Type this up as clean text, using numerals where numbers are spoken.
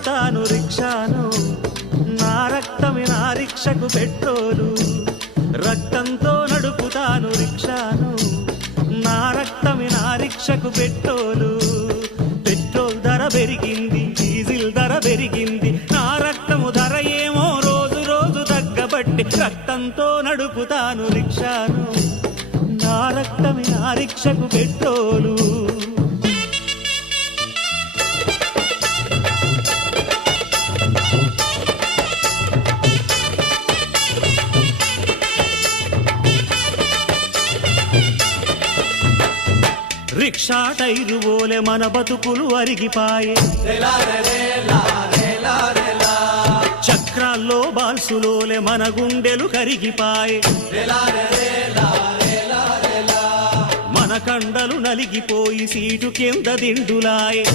నడుపుతాను రిక్షాను, నా రక్తమే నా రిక్షకు పెట్రోలు. రక్తంతో నడుపుతాను రిక్షాను, నా రక్తమే నా రిక్షకు పెట్రోలు. పెట్రోల్ ధర పెరిగింది, డీజిల్ ధర పెరిగింది, నా రక్తము ధర ఏమో రోజు రోజు తగ్గబట్టి రక్తంతో నడుపుతాను రిక్షాను, నా రక్తమే నా రిక్షకు పెట్రోలు. రిక్షా టైరు ఓలే మన బతుకులు అరిగిపాయే, చక్రాల్లో బాల్సులోలే మన గుండెలు కరిగిపాయే, మన కండలు నలిగిపోయి సీటు కింద దిండులాయే.